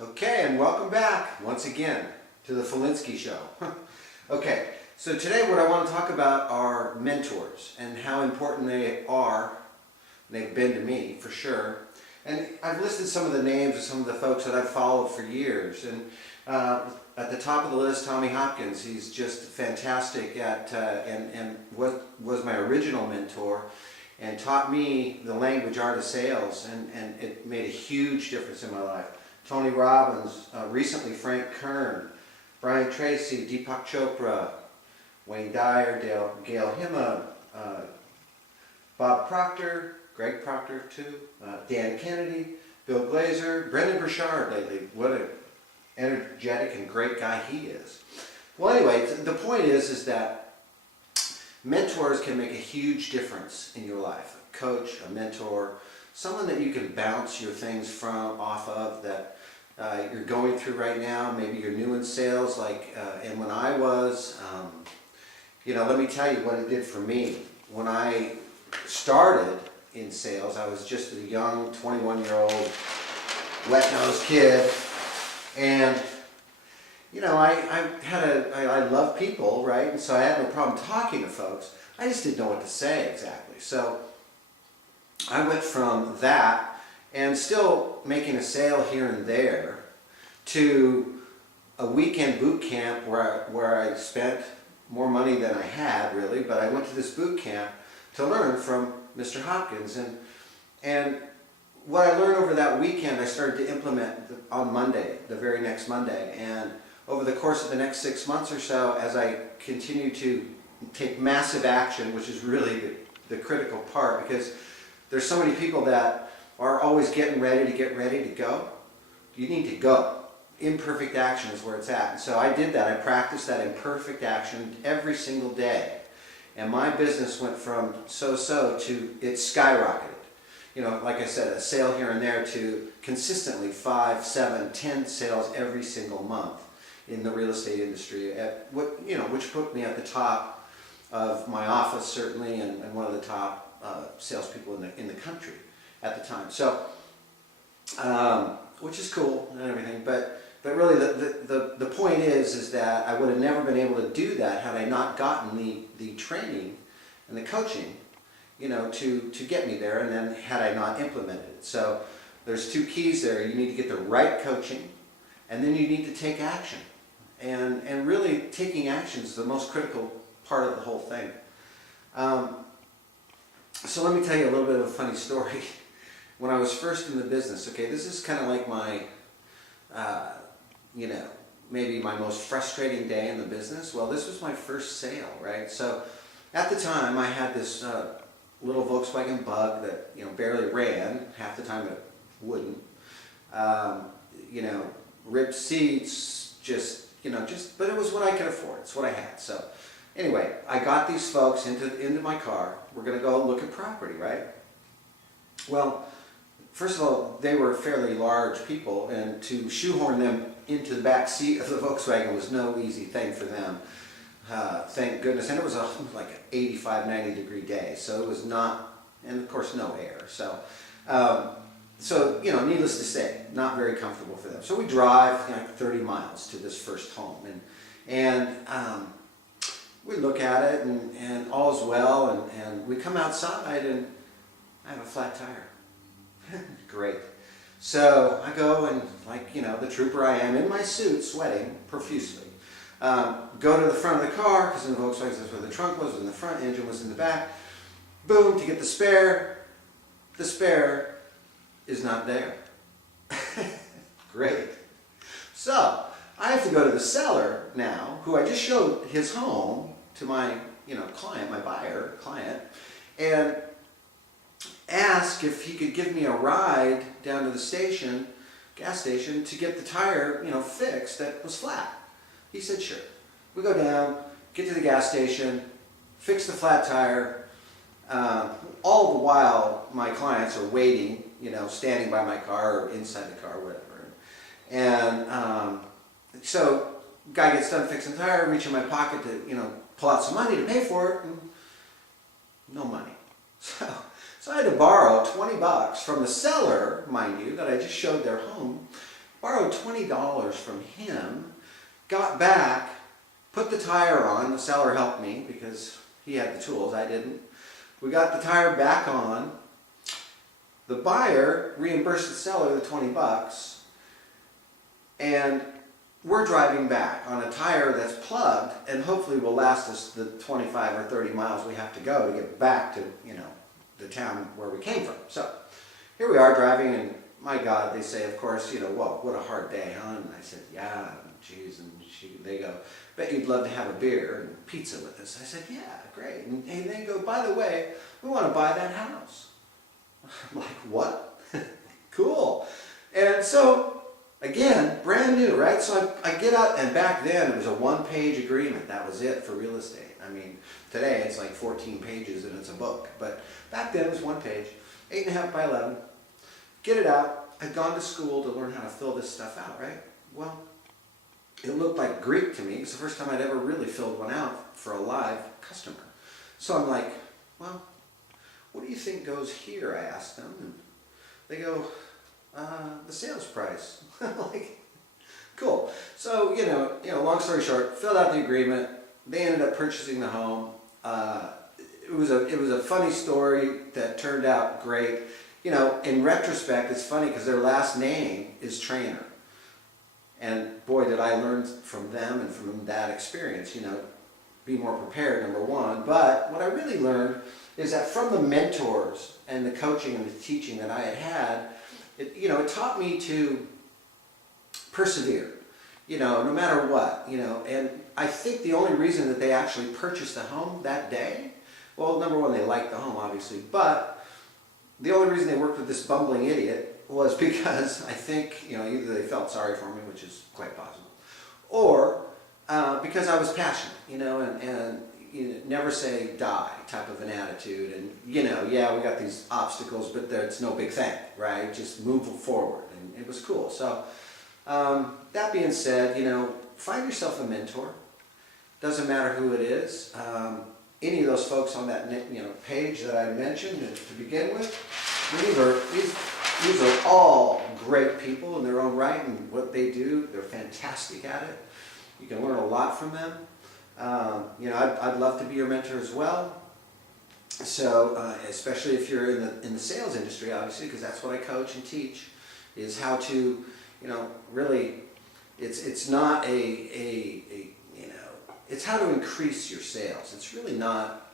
Okay, and welcome back once again to the Felinsky Show. Okay, so today what I want to talk about are mentors and how important they are. They've been to me for sure. And I've listed some of the names of some of the folks that I've followed for years. And at the top of the list, Tommy Hopkins. He's just fantastic at, and was my original mentor and taught me the language art of sales, and it made a huge difference in my life. Tony Robbins, recently Frank Kern, Brian Tracy, Deepak Chopra, Wayne Dyer, Gail Hima, Bob Proctor, Greg Proctor too, Dan Kennedy, Bill Glazer, Brendan Burchard lately. What an energetic and great guy he is. Well, anyway, the point is that mentors can make a huge difference in your life. A coach, a mentor, someone that you can bounce your things off of that you're going through right now. Maybe you're new in sales, and when I was, let me tell you what it did for me. When I started in sales, I was just a young 21-year-old wet-nosed kid, and I love people, right? And so I had no problem talking to folks. I just didn't know what to say exactly. So I went from that and still making a sale here and there to a weekend boot camp where I spent more money than I had really, but I went to this boot camp to learn from Mr. Hopkins, and what I learned over that weekend I started to implement on Monday, the very next Monday, and over the course of the next 6 months or so, as I continue to take massive action, which is really the critical part, because there's so many people that are always getting ready to go. You need to go. Imperfect action is where it's at. And so I did that. I practiced that imperfect action every single day. And my business went from so-so to it skyrocketed. Like I said, a sale here and there to consistently 5, 7, 10 sales every single month in the real estate industry, which put me at the top of my office certainly, and one of the top salespeople in the country at the time. So, which is cool and everything, but really the point is that I would have never been able to do that had I not gotten the training and the coaching, to get me there, and then had I not implemented it. So there's two keys there. You need to get the right coaching, and then you need to take action. And really taking action is the most critical part of the whole thing. So let me tell you a little bit of a funny story. When I was first in the business, okay, this is kind of like my, maybe my most frustrating day in the business. Well, this was my first sale, right? So at the time I had this little Volkswagen Bug that, barely ran. Half the time it wouldn't. Ripped seats, but it was what I could afford. It's what I had. So anyway, I got these folks into my car. We're going to go look at property, right? Well, first of all, they were fairly large people, and to shoehorn them into the back seat of the Volkswagen was no easy thing for them. Thank goodness. And it was like an 85, 90 degree day, so it was not, and of course no air. So, needless to say, not very comfortable for them. So we drive 30 miles to this first home, and we look at it, and all's well, and we come outside, and I have a flat tire. Great. So I go and, the trooper I am, in my suit, sweating profusely, go to the front of the car, because in the Volkswagen that's where the trunk was in the front, engine was in the back. Boom, to get the spare. The spare is not there. Great. So I have to go to the seller now, who I just showed his home to my client, my buyer client, and ask if he could give me a ride down to the gas station, to get the tire fixed that was flat. He said sure. We go down, get to the gas station, fix the flat tire. All the while my clients are waiting, standing by my car or inside the car, whatever. And so guy gets done fixing the tire, reach in my pocket to pull out some money to pay for it, and no money. So I had to borrow $20 from the seller, mind you, that I just showed their home, borrowed $20 from him, got back, put the tire on. The seller helped me because he had the tools, I didn't. We got the tire back on. The buyer reimbursed the seller the 20 bucks, and we're driving back on a tire that's plugged and hopefully will last us the 25 or 30 miles we have to go to get back to, the town where we came from. So here we are driving, and my God, they say, of course, whoa, what a hard day, huh? And I said, yeah, geez, and they go, bet you'd love to have a beer and pizza with us. I said, yeah, great. And they go, by the way, we want to buy that house. I'm like, what? Cool. And so, again, brand new, right? So I get out, and back then it was a one-page agreement. That was it for real estate. I mean, today it's like 14 pages and it's a book. But back then it was one page, 8.5 by 11. Get it out. I'd gone to school to learn how to fill this stuff out, right? Well, it looked like Greek to me. It's the first time I'd ever really filled one out for a live customer. So I'm like, well, what do you think goes here? I asked them, and they go, the sales price. I'm like, cool. So, long story short, filled out the agreement. They ended up purchasing the home. It was a funny story that turned out great. In retrospect, it's funny because their last name is Trainer. And boy, did I learn from them and from that experience, be more prepared, number one. But what I really learned is that from the mentors and the coaching and the teaching that I had, it taught me to persevere, no matter what, and I think the only reason that they actually purchased the home that day, well, number one, they liked the home, obviously, but the only reason they worked with this bumbling idiot was because I think, either they felt sorry for me, which is quite possible, or because I was passionate, and never say die type of an attitude, and yeah, we got these obstacles, but it's no big thing, right? Just move forward, and it was cool. So that being said, find yourself a mentor. Doesn't matter who it is. Any of those folks on that page that I mentioned to begin with, these are all great people in their own right, and what they do, they're fantastic at it. You can learn a lot from them. I'd love to be your mentor as well. So, especially if you're in the sales industry, obviously, because that's what I coach and teach, is how to, really, it's not it's how to increase your sales. It's really not,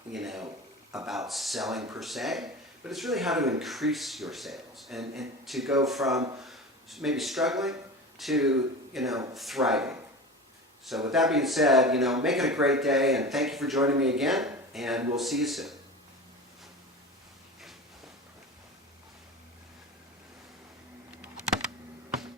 about selling per se, but it's really how to increase your sales and to go from maybe struggling to, thriving. So with that being said, make it a great day, and thank you for joining me again, and we'll see you soon.